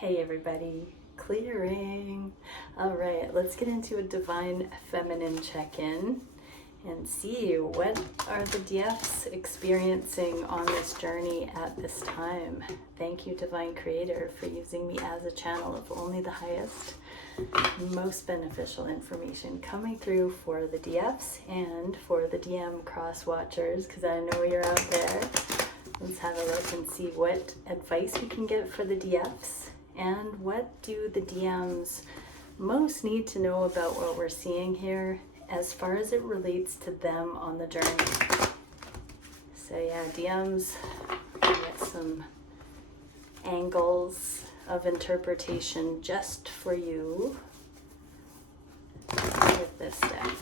Hey everybody, clearing. All right, let's get into a divine feminine check-in and see what are the DFs experiencing on this journey at this time. Thank you, Divine Creator, for using me as a channel of only the highest, most beneficial information coming through for the DFs and for the DM cross watchers, because I know you're out there. Let's have a look and see what advice we can get for the DFs. And what do the DMs most need to know about what we're seeing here as far as it relates to them on the journey? So yeah, DMs, get some angles of interpretation just for you with this deck.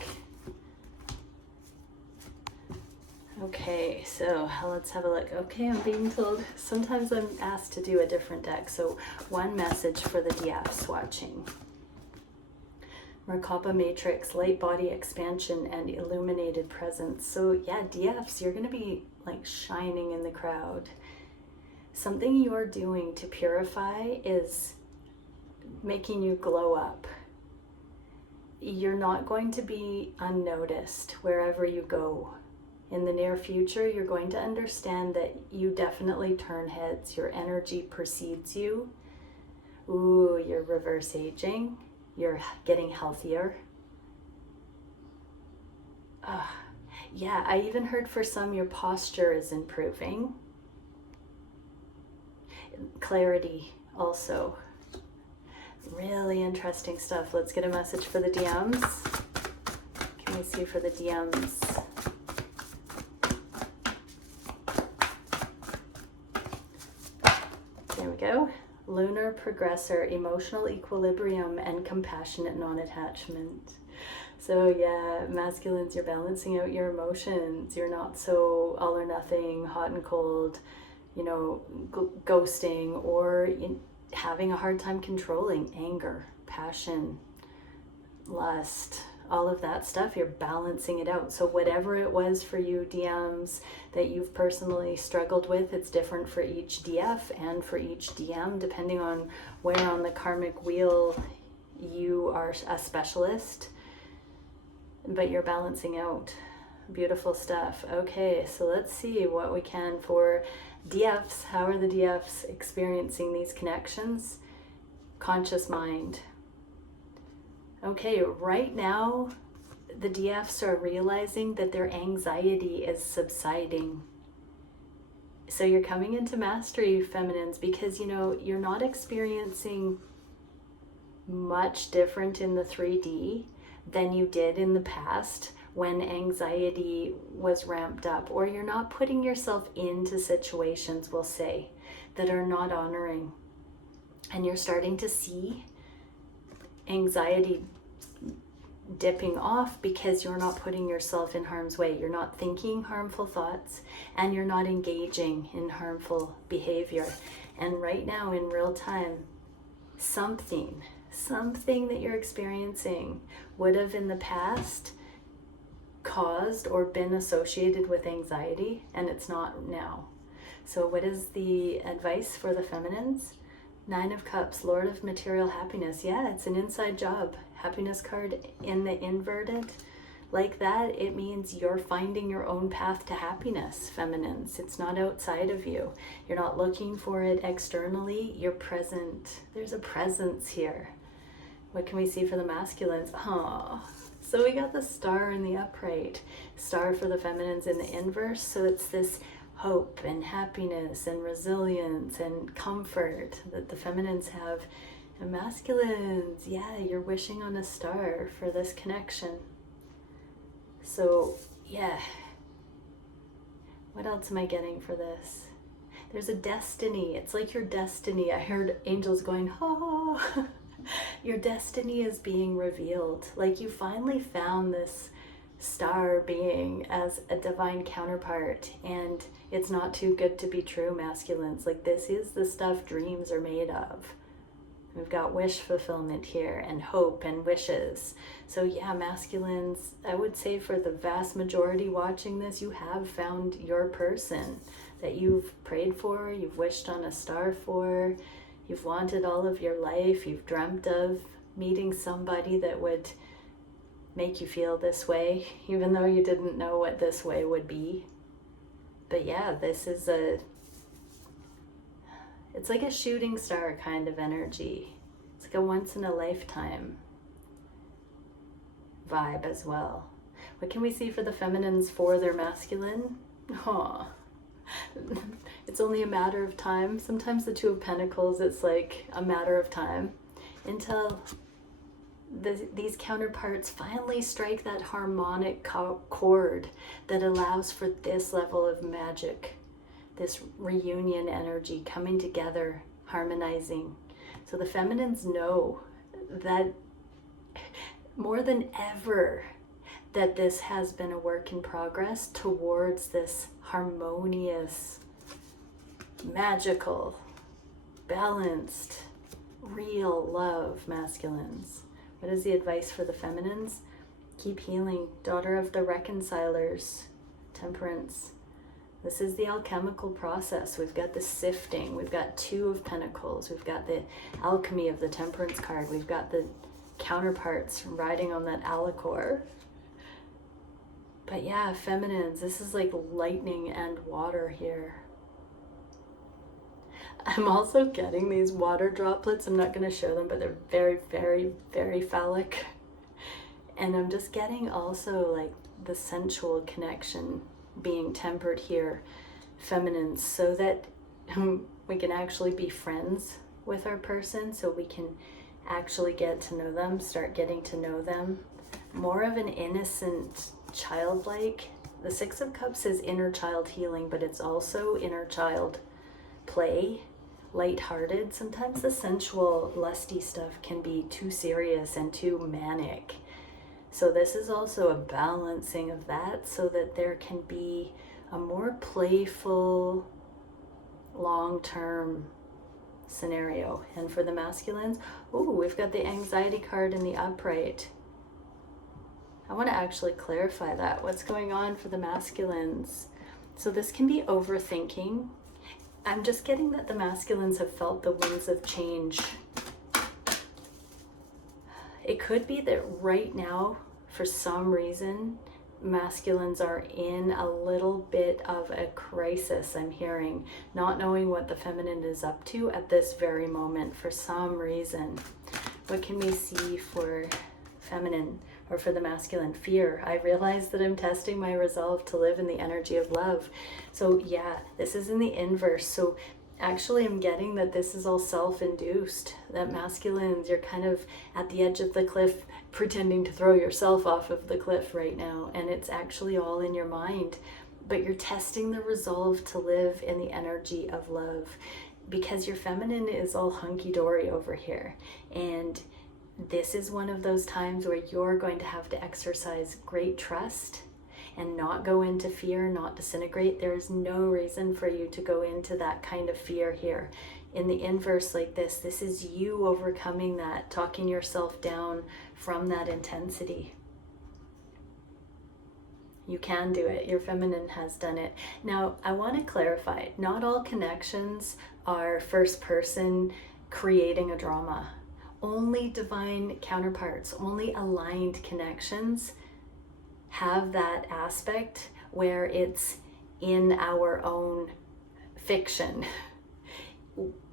Okay, so let's have a look. Okay, I'm being told sometimes I'm asked to do a different deck. So one message for the DFs watching. Merkaba Matrix, light body expansion and illuminated presence. So yeah, DFs, you're going to be like shining in the crowd. Something you're doing to purify is making you glow up. You're not going to be unnoticed wherever you go. In the near future, you're going to understand that you definitely turn heads. Your energy precedes you. Ooh, you're reverse aging. You're getting healthier. Yeah, I even heard for some your posture is improving. Clarity also. Really interesting stuff. Let's get a message for the DMs. Can we see for the DMs? There we go. Lunar progressor, emotional equilibrium, and compassionate non-attachment. So yeah, masculines, you're balancing out your emotions. You're not so all or nothing, hot and cold, you know, ghosting, or having a hard time controlling anger, passion, lust, all of that stuff. You're balancing it out. So whatever it was for you, DMs, that you've personally struggled with, it's different for each DF and for each DM, depending on where on the karmic wheel you are a specialist, but you're balancing out. Beautiful stuff. Okay, so let's see what we can for DFs. How are the DFs experiencing these connections? Conscious mind. Okay, right now, the DFs are realizing that their anxiety is subsiding. So you're coming into mastery, feminines, because, you're not experiencing much different in the 3D than you did in the past when anxiety was ramped up, or you're not putting yourself into situations, we'll say, that are not honoring. And you're starting to see anxiety dipping off because you're not putting yourself in harm's way. You're not thinking harmful thoughts and you're not engaging in harmful behavior. And right now in real time, something that you're experiencing would have in the past caused or been associated with anxiety, and it's not now. So what is the advice for the feminines? 9 of Cups, Lord of Material Happiness. Yeah, it's an inside job. Happiness card in the inverted. Like that, it means you're finding your own path to happiness, feminines. It's not outside of you. You're not looking for it externally. You're present. There's a presence here. What can we see for the masculines? Oh, so we got the star in the upright. Star for the feminines in the inverse. So it's this hope and happiness and resilience and comfort that the feminines have. And masculines, yeah, you're wishing on a star for this connection. So yeah, what else am I getting for this? There's a destiny. It's like your destiny. I heard angels going, oh, your destiny is being revealed. Like you finally found this star being as a divine counterpart, and it's not too good to be true, masculines. Like this is the stuff dreams are made of. We've got wish fulfillment here and hope and wishes. So yeah, masculines, I would say for the vast majority watching this, you have found your person that you've prayed for, you've wished on a star for, you've wanted all of your life. You've dreamt of meeting somebody that would make you feel this way, even though you didn't know what this way would be. But yeah, this is it's like a shooting star kind of energy. It's like a once in a lifetime vibe as well. What can we see for the feminines for their masculine? Aw. It's only a matter of time. Sometimes the Two of Pentacles, it's like a matter of time until these counterparts finally strike that harmonic chord that allows for this level of magic, this reunion energy coming together, harmonizing. So the feminines know that more than ever that this has been a work in progress towards this harmonious, magical, balanced, real love, masculines. What is the advice for the feminines? Keep healing. Daughter of the reconcilers, Temperance. This is the alchemical process. We've got the sifting. We've got Two of Pentacles. We've got the alchemy of the Temperance card. We've got the counterparts riding on that alicorn. But yeah, feminines, this is like lightning and water here. I'm also getting these water droplets. I'm not going to show them, but they're very, very, very phallic. And I'm just getting also like the sensual connection being tempered here, feminines, so that we can actually be friends with our person, so we can actually get to know them, start getting to know them. More of an innocent, childlike. The Six of Cups is inner child healing, but it's also inner child play, lighthearted. Sometimes the sensual, lusty stuff can be too serious and too manic. So this is also a balancing of that, so that there can be a more playful, long-term scenario. And for the masculines, ooh, we've got the anxiety card in the upright. I want to actually clarify that. What's going on for the masculines? So this can be overthinking. I'm just getting that the masculines have felt the winds of change. It could be that right now, for some reason, masculines are in a little bit of a crisis, I'm hearing, not knowing what the feminine is up to at this very moment for some reason. What can we see for feminine or for the masculine? Fear. I realize that I'm testing my resolve to live in the energy of love. So yeah, this is in the inverse. So actually I'm getting that this is all self-induced, that masculines, you're kind of at the edge of the cliff pretending to throw yourself off of the cliff right now, and it's actually all in your mind, but you're testing the resolve to live in the energy of love, because your feminine is all hunky-dory over here, and this is one of those times where you're going to have to exercise great trust and not go into fear, not disintegrate. There is no reason for you to go into that kind of fear here. In the inverse like this is you overcoming that, talking yourself down from that intensity. You can do it. Your feminine has done it. Now, I want to clarify, not all connections are first person creating a drama. Only divine counterparts, only aligned connections have that aspect where it's in our own fiction.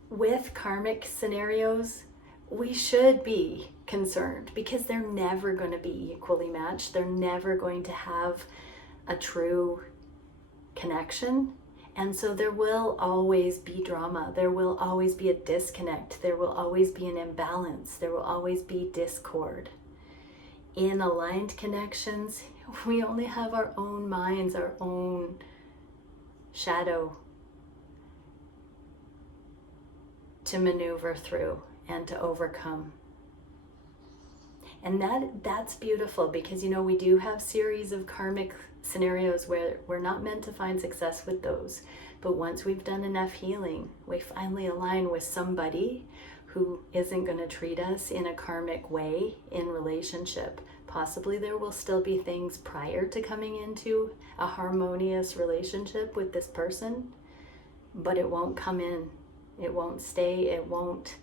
With karmic scenarios, we should be concerned because they're never going to be equally matched. They're never going to have a true connection. And so there will always be drama. There will always be a disconnect. There will always be an imbalance. There will always be discord. In aligned connections, we only have our own minds, our own shadow to maneuver through and to overcome. And that's beautiful, because we do have series of karmic scenarios where we're not meant to find success with those. But once we've done enough healing, we finally align with somebody who isn't going to treat us in a karmic way in relationship. Possibly there will still be things prior to coming into a harmonious relationship with this person, but it won't come in It won't stay, it won't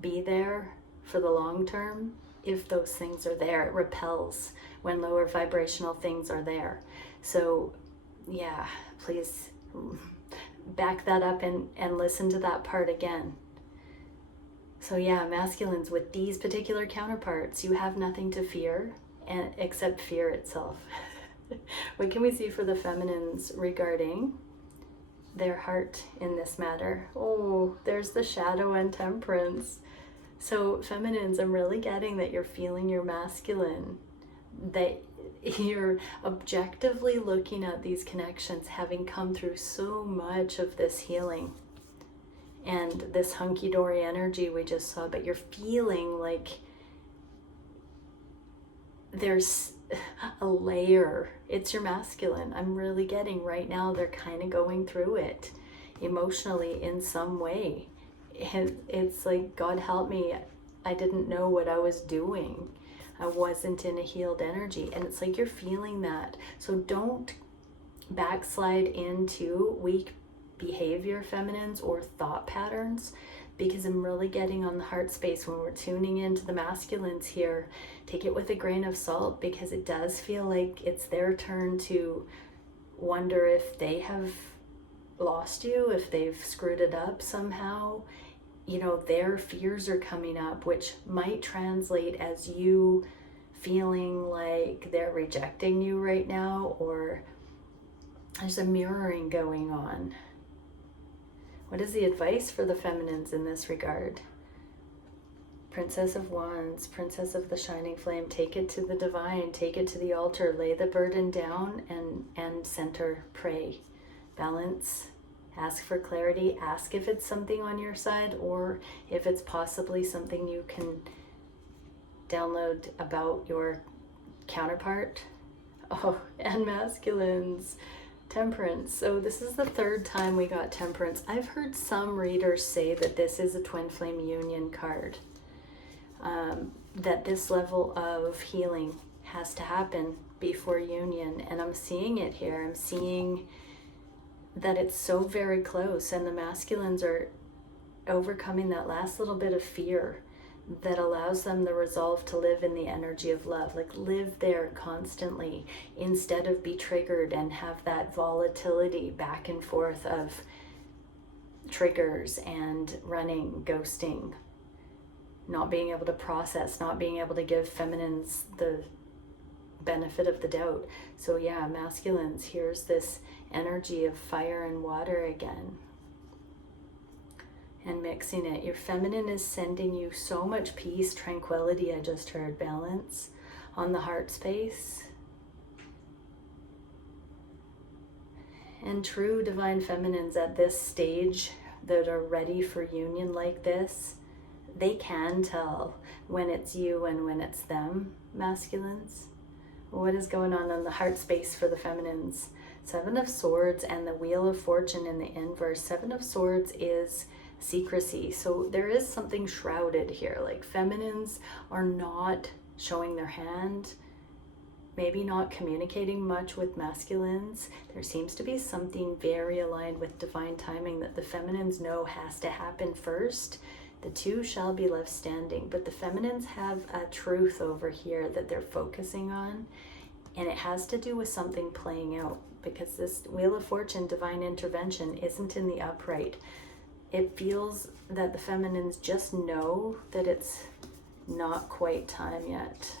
be there for the long term if those things are there. It repels when lower vibrational things are there. So yeah, please back that up and listen to that part again. So yeah, masculines, with these particular counterparts, you have nothing to fear except fear itself. What can we see for the feminines regarding their heart in this matter? Oh, there's the shadow and temperance. So feminines, I'm really getting that you're feeling your masculine, that you're objectively looking at these connections, having come through so much of this healing and this hunky-dory energy we just saw, but you're feeling like there's a layer. It's your masculine. I'm really getting right now they're kind of going through it emotionally in some way. And it's like, God help me, I didn't know what I was doing. I wasn't in a healed energy. And it's like you're feeling that. So don't backslide into weak behavior, feminines, or thought patterns, because I'm really getting on the heart space when we're tuning into the masculines here. Take it with a grain of salt, because it does feel like it's their turn to wonder if they have lost you, if they've screwed it up somehow. You know, their fears are coming up, which might translate as you feeling like they're rejecting you right now, or there's a mirroring going on. What is the advice for the feminines in this regard? Princess of Wands, Princess of the Shining Flame, take it to the divine, take it to the altar, lay the burden down and center, pray, balance, ask for clarity, ask if it's something on your side or if it's possibly something you can download about your counterpart. Oh, and masculines. Temperance. So this is the third time we got temperance. I've heard some readers say that this is a twin flame union card. That this level of healing has to happen before union. And I'm seeing it here. I'm seeing that it's so very close. And the masculines are overcoming that last little bit of fear that allows them the resolve to live in the energy of love, like live there constantly instead of be triggered and have that volatility back and forth of triggers and running, ghosting, not being able to process, not being able to give feminines the benefit of the doubt. So yeah, masculines, here's this energy of fire and water again. And mixing it. Your feminine is sending you so much peace, tranquility, I just heard, balance on the heart space. And true divine feminines at this stage that are ready for union like this, they can tell when it's you and when it's them, masculines. What is going on the heart space for the feminines? Seven of Swords and the Wheel of Fortune in the inverse. Seven of Swords is secrecy. So there is something shrouded here, like feminines are not showing their hand, maybe not communicating much with masculines. There seems to be something very aligned with divine timing that the feminines know has to happen first. The two shall be left standing, but the feminines have a truth over here that they're focusing on, and it has to do with something playing out, because this Wheel of Fortune, divine intervention, isn't in the upright. It feels that the feminines just know that it's not quite time yet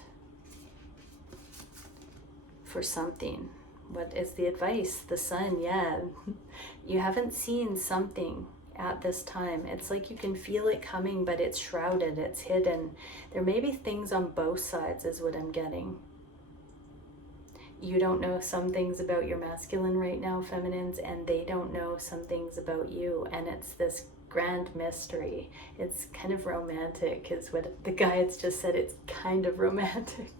for something. What is the advice? The Sun, yeah. You haven't seen something at this time. It's like you can feel it coming, but it's shrouded, it's hidden. There may be things on both sides is what I'm getting. You don't know some things about your masculine right now, feminines, and they don't know some things about you, and it's this grand mystery. It's kind of romantic is what the guides just said. It's kind of romantic.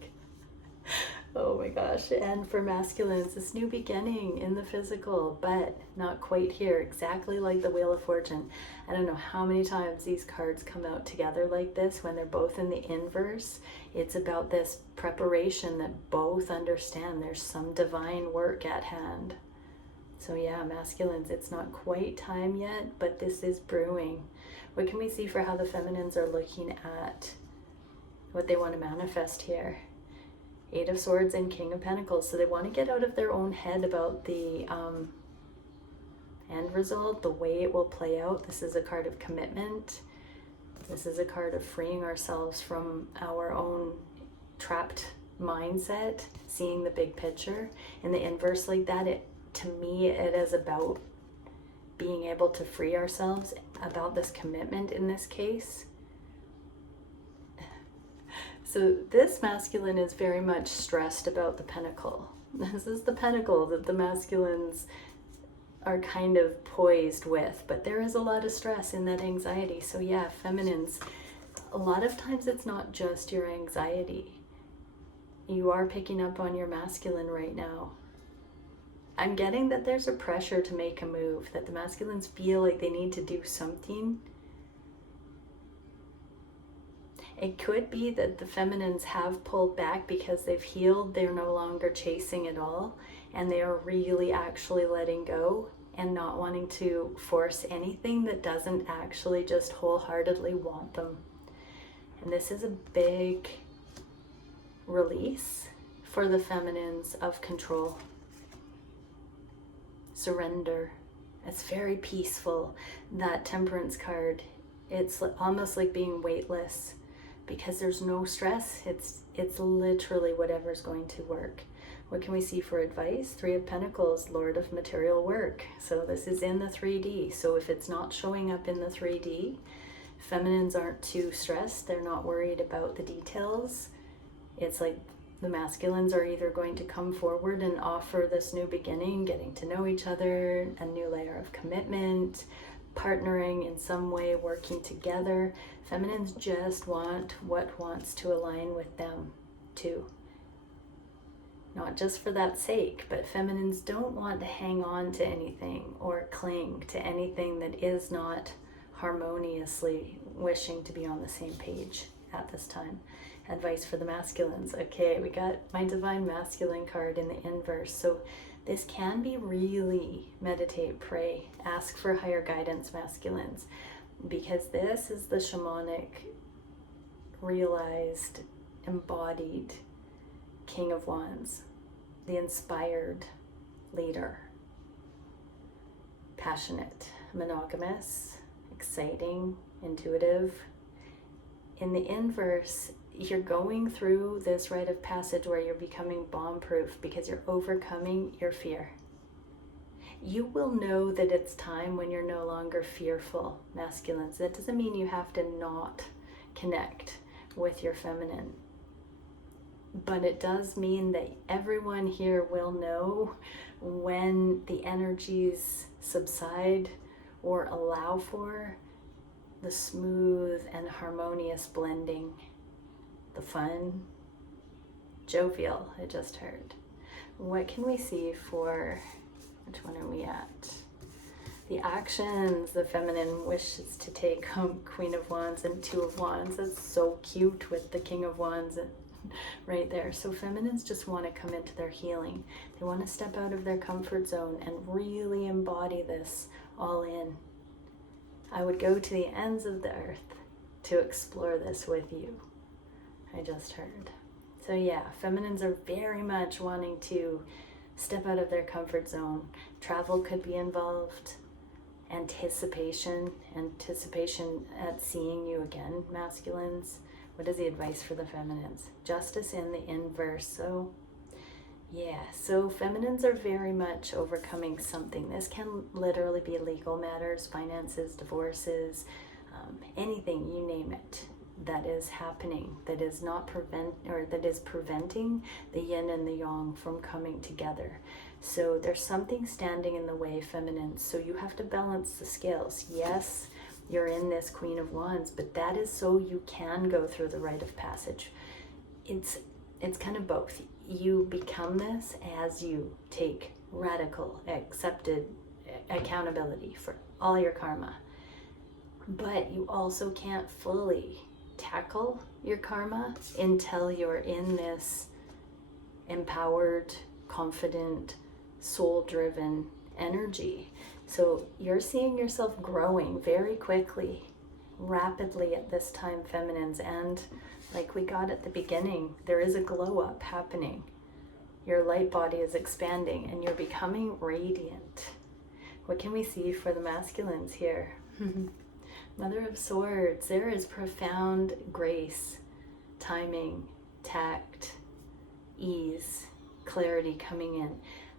Oh my gosh. And for masculines, this new beginning in the physical, but not quite here, exactly like the Wheel of Fortune. I don't know how many times these cards come out together like this when they're both in the inverse. It's about this preparation that both understand there's some divine work at hand. So yeah, masculines, it's not quite time yet, but this is brewing. What can we see for how the feminines are looking at what they want to manifest here? Eight of Swords and King of Pentacles. So they want to get out of their own head about the end result, the way it will play out. This is a card of commitment. This is a card of freeing ourselves from our own trapped mindset, seeing the big picture. In the inverse like that, to me, it is about being able to free ourselves, about this commitment in this case. So this masculine is very much stressed about the pentacle. This is the pentacle that the masculines are kind of poised with, but there is a lot of stress in that anxiety. So yeah, feminines, a lot of times it's not just your anxiety. You are picking up on your masculine right now. I'm getting that there's a pressure to make a move, that the masculines feel like they need to do something. It could be that the feminines have pulled back because they've healed, they're no longer chasing it all, and they are really actually letting go and not wanting to force anything that doesn't actually just wholeheartedly want them. And this is a big release for the feminines of control. Surrender. It's very peaceful. That Temperance card, it's almost like being weightless because there's no stress. It's literally whatever's going to work. What can we see for advice? Three of Pentacles, Lord of material work. So this is in the 3D. So if it's not showing up in the 3D, feminines aren't too stressed. They're not worried about the details. It's like the masculines are either going to come forward and offer this new beginning, getting to know each other, a new layer of commitment, partnering in some way, working together. Feminines just want what wants to align with them too. Not just for that sake, but feminines don't want to hang on to anything or cling to anything that is not harmoniously wishing to be on the same page at this time. Advice for the masculines. Okay, we got my Divine Masculine card in the inverse. So this can be really meditate, pray, ask for higher guidance, masculines, because this is the shamanic, realized, embodied King of Wands, the inspired leader, passionate, monogamous, exciting, intuitive. In the inverse, you're going through this rite of passage where you're becoming bomb-proof because you're overcoming your fear. You will know that it's time when you're no longer fearful, masculines. That doesn't mean you have to not connect with your feminine. But it does mean that everyone here will know when the energies subside or allow for the smooth and harmonious blending, the fun, jovial, I just heard. What can we see for, which one are we at? The actions the feminine wishes to take home, Queen of Wands and Two of Wands. That's so cute with the King of Wands right there. So feminines just want to come into their healing. They want to step out of their comfort zone and really embody this all in. I would go to the ends of the earth to explore this with you, I just heard. So yeah, feminines are very much wanting to step out of their comfort zone. Travel could be involved. Anticipation at seeing you again, masculines. What is the advice for the feminines? Justice in the inverse. So yeah, so feminines are very much overcoming something. This can literally be legal matters, finances, divorces, anything, you name it, that is happening, that is not that is preventing the yin and the yang from coming together. So there's something standing in the way, feminines. So you have to balance the scales. Yes, you're in this Queen of Wands, but that is so you can go through the rite of passage. It's kind of both. You become this as you take radical, accepted accountability for all your karma. But you also can't fully tackle your karma until you're in this empowered, confident, soul-driven, energy. So you're seeing yourself growing very quickly, rapidly at this time, feminines. And like we got at the beginning, there is a glow up happening. Your light body is expanding and you're becoming radiant. What can we see for the masculines here? Mother of Swords, there is profound grace, timing, tact, ease, clarity coming in.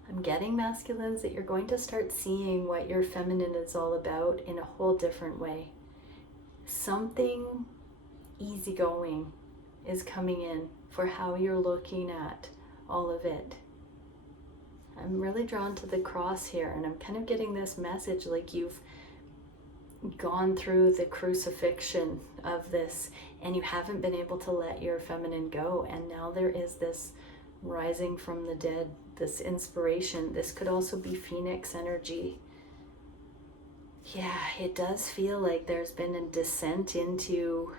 I'm getting, masculines, that you're going to start seeing what your feminine is all about in a whole different way. Something easygoing is coming in for how you're looking at all of it. I'm really drawn to the cross here, and I'm kind of getting this message like you've gone through the crucifixion of this and you haven't been able to let your feminine go, and now there is this rising from the dead, this inspiration. This could also be phoenix energy. Yeah, it does feel like there's been a descent into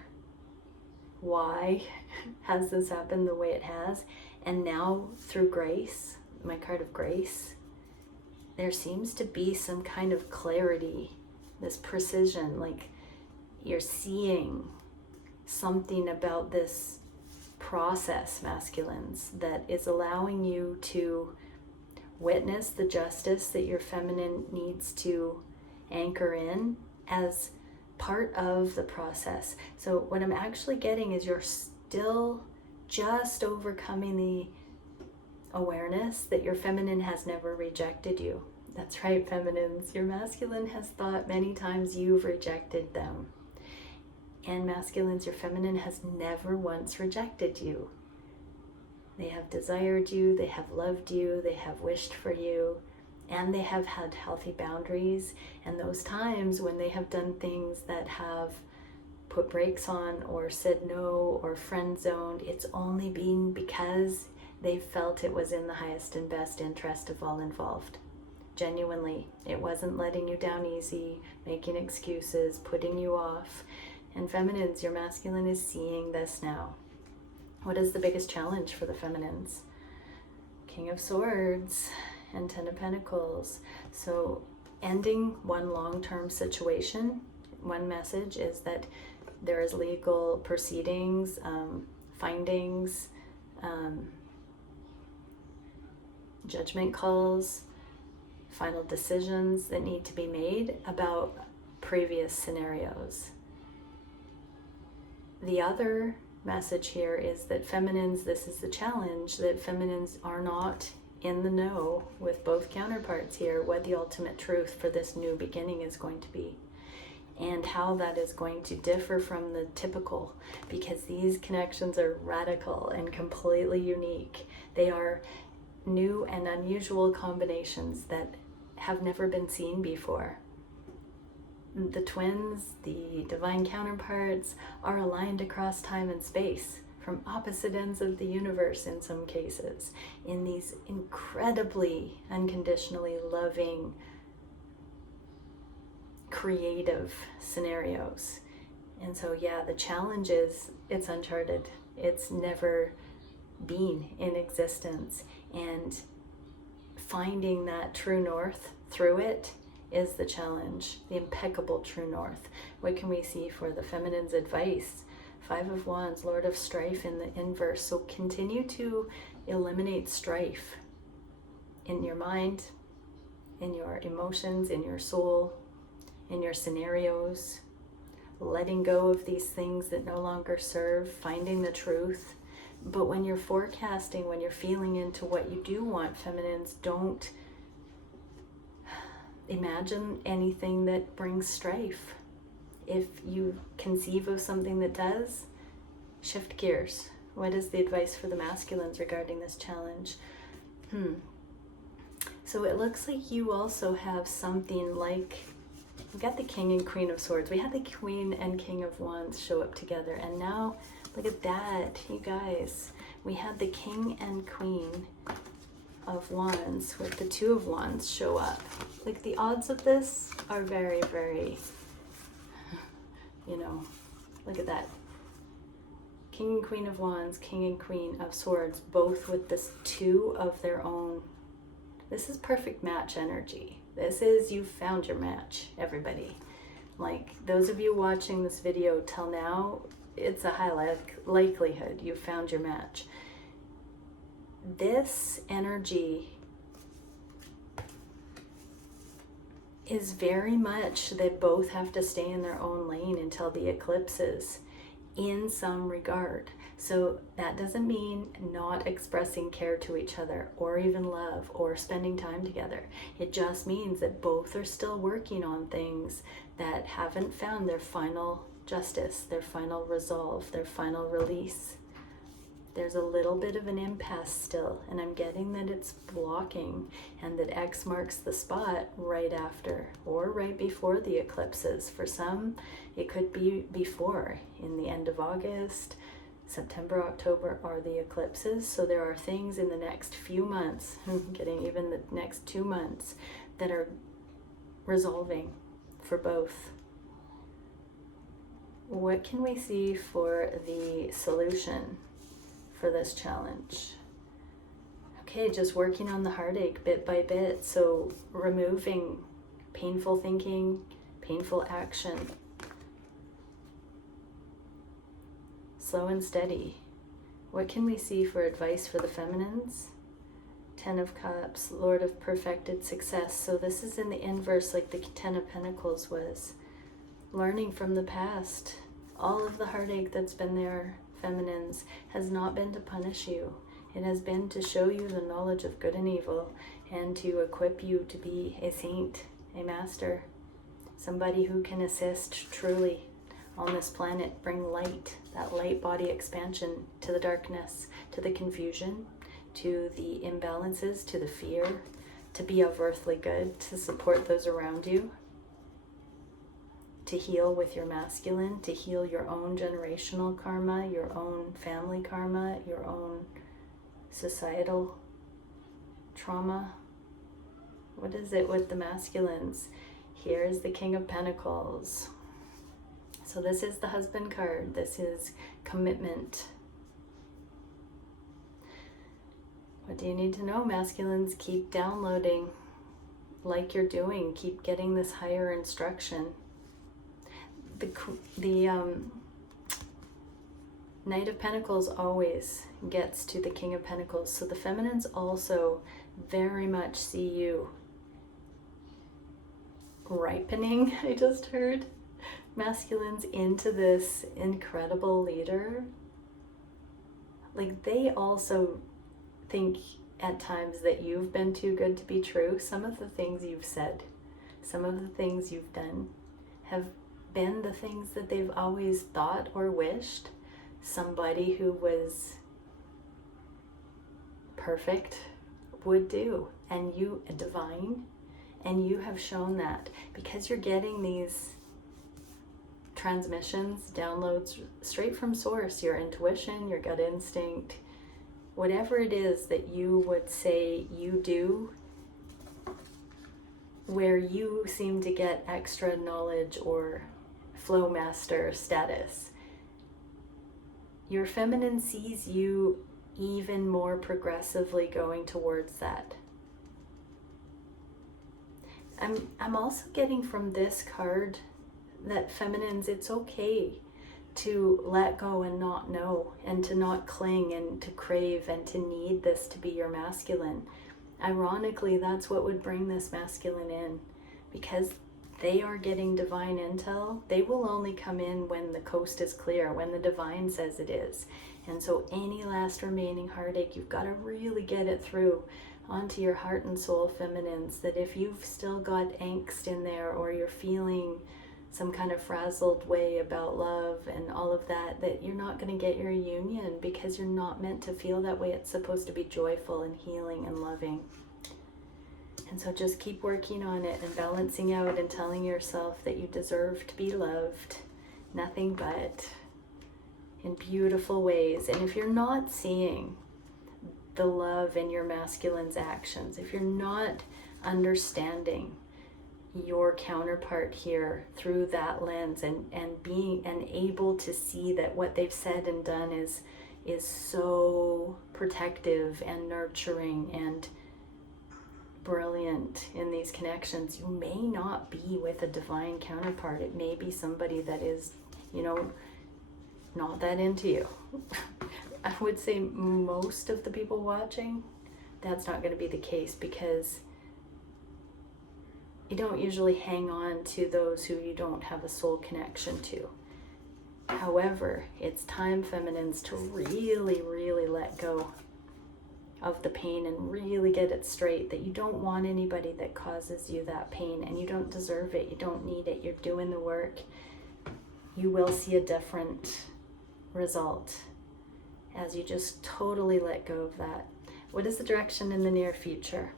why has this happened the way it has, and now through grace, my card of grace, there seems to be some kind of clarity, this precision, like you're seeing something about this process, masculines, that is allowing you to witness the justice that your feminine needs to anchor in as part of the process. So what I'm actually getting is you're still just overcoming the awareness that your feminine has never rejected you. That's right, feminines. Your masculine has thought many times you've rejected them. And masculines, your feminine has never once rejected you. They have desired you, they have loved you, they have wished for you, and they have had healthy boundaries. And those times when they have done things that have put brakes on or said no or friend zoned, it's only been because they felt it was in the highest and best interest of all involved. Genuinely, it wasn't letting you down easy, making excuses, putting you off. And feminines, your masculine is seeing this now. What is the biggest challenge for the feminines? King of Swords and Ten of Pentacles. So ending one long-term situation, one message is that there is legal proceedings, findings, judgment calls, final decisions that need to be made about previous scenarios. The other message here is that feminines, this is the challenge, that feminines are not in the know with both counterparts here, what the ultimate truth for this new beginning is going to be, and how that is going to differ from the typical, because these connections are radical and completely unique. They are new and unusual combinations that have never been seen before. The twins, the divine counterparts, are aligned across time and space from opposite ends of the universe in some cases, in these incredibly unconditionally loving, creative scenarios. And so yeah, the challenge is it's uncharted. It's never been in existence, and finding that true north through it is the challenge, the impeccable true north. What can we see for the feminine's advice? Five of Wands, Lord of Strife in the inverse. So continue to eliminate strife in your mind, in your emotions, in your soul, in your scenarios, letting go of these things that no longer serve, finding the truth. But when you're forecasting, when you're feeling into what you do want, feminines, don't imagine anything that brings strife. If you conceive of something that does, shift gears. What is the advice for the masculines regarding this challenge? So it looks like you also have something like, we got the King and Queen of Swords. We had the Queen and King of Wands show up together. And now, look at that, you guys. We had the King and Queen of Wands with the Two of Wands show up. Like, the odds of this are very, very, look at that. King and Queen of Wands, King and Queen of Swords, both with this two of their own. This is perfect match energy. This is, you've found your match, everybody. Like, those of you watching this video till now, it's a high likelihood you've found your match. This energy is very much that both have to stay in their own lane until the eclipses in some regard. So that doesn't mean not expressing care to each other or even love or spending time together. It just means that both are still working on things that haven't found their final justice, their final resolve, their final release. There's a little bit of an impasse still, and I'm getting that it's blocking, and that X marks the spot right after or right before the eclipses. For some, it could be before, in the end of August. September, October are the eclipses, so there are things in the next few months, getting even the next 2 months, that are resolving for both. What can we see for the solution for this challenge? Okay, just working on the heartache bit by bit. So removing painful thinking, painful action. Slow and steady. What can we see for advice for the feminines? Ten of Cups, Lord of Perfected Success. So this is in the inverse, like the Ten of Pentacles was. Learning from the past. All of the heartache that's been there, feminines, has not been to punish you. It has been to show you the knowledge of good and evil, and to equip you to be a saint, a master, somebody who can assist truly on this planet, bring light, that light body expansion to the darkness, to the confusion, to the imbalances, to the fear, to be of earthly good, to support those around you, to heal with your masculine, to heal your own generational karma, your own family karma, your own societal trauma. What is it with the masculines? Here's the King of Pentacles. So this is the husband card. This is commitment. What do you need to know, masculines? Keep downloading like you're doing. Keep getting this higher instruction. The Knight of Pentacles always gets to the King of Pentacles. So the feminines also very much see you ripening, I just heard, masculines, into this incredible leader. Like, they also think at times that you've been too good to be true. Some of the things you've said, some of the things you've done have been the things that they've always thought or wished somebody who was perfect would do, and you, a divine, and you have shown that because you're getting these transmissions, downloads straight from source, your intuition, your gut instinct, whatever it is that you would say you do, where you seem to get extra knowledge or flow master status. Your feminine sees you even more progressively going towards that. I'm also getting from this card that feminines, it's okay to let go and not know, and to not cling and to crave and to need this to be your masculine. Ironically, that's what would bring this masculine in, because they are getting divine intel. They will only come in when the coast is clear, when the divine says it is. And so any last remaining heartache, you've got to really get it through onto your heart and soul, feminines, that if you've still got angst in there, or you're feeling some kind of frazzled way about love and all of that, that you're not going to get your union, because you're not meant to feel that way. It's supposed to be joyful and healing and loving. And so just keep working on it and balancing out and telling yourself that you deserve to be loved, nothing but, in beautiful ways. And if you're not seeing the love in your masculine's actions, if you're not understanding your counterpart here through that lens, and being and able to see that what they've said and done is so protective and nurturing and brilliant in these connections. You may not be with a divine counterpart. It may be somebody that is, you know, not that into you. I would say most of the people watching, that's not going to be the case, because you don't usually hang on to those who you don't have a soul connection to. However, it's time, feminines, to really, really let go of the pain and really get it straight that you don't want anybody that causes you that pain, and you don't deserve it. You don't need it. You're doing the work. You will see a different result as you just totally let go of that. What is the direction in the near future?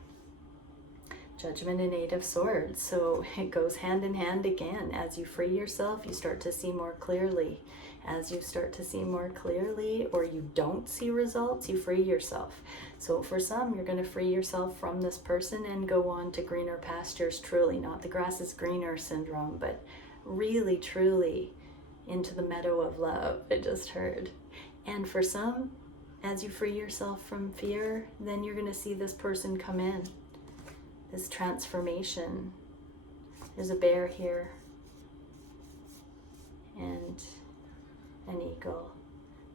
Judgment and Eight of Swords. So it goes hand in hand again. As you free yourself, you start to see more clearly. As you start to see more clearly, or you don't see results, you free yourself. So for some, you're going to free yourself from this person and go on to greener pastures, truly. Not the grass is greener syndrome, but really, truly into the meadow of love. I just heard. And for some, as you free yourself from fear, then you're going to see this person come in. This transformation. There's a bear here and an eagle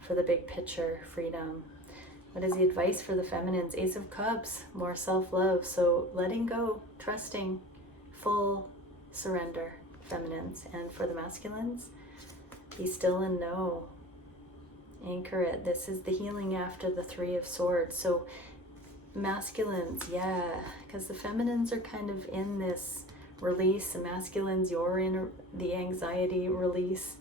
for the big picture, freedom. What is the advice for the feminines? Ace of Cups, more self-love. So letting go, trusting, full surrender, feminines. And for the masculines, be still and know. Anchor it. This is the healing after the Three of Swords. So masculines, yeah, because the feminines are kind of in this release. The masculines, you're in the anxiety release.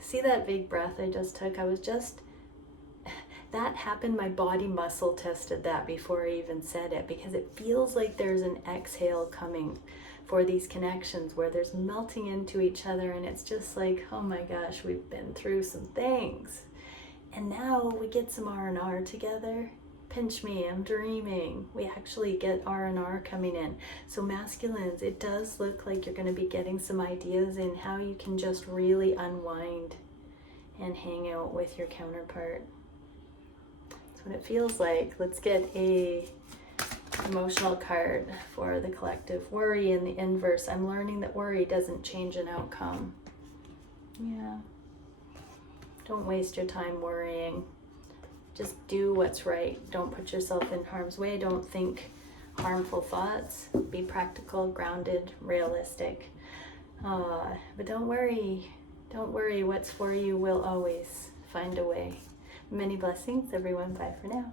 See that big breath I just took? That happened, my body muscle tested that before I even said it, because it feels like there's an exhale coming for these connections where there's melting into each other, and it's just like, oh my gosh, we've been through some things. And now we get some R&R together. Pinch me, I'm dreaming. We actually get R&R coming in. So masculines, it does look like you're going to be getting some ideas in how you can just really unwind and hang out with your counterpart. That's what it feels like. Let's get a emotional card for the collective. Worry in the inverse. I'm learning that worry doesn't change an outcome. Yeah. Don't waste your time worrying. Just do what's right. Don't put yourself in harm's way. Don't think harmful thoughts. Be practical, grounded, realistic. But don't worry. Don't worry. What's for you will always find a way. Many blessings, everyone. Bye for now.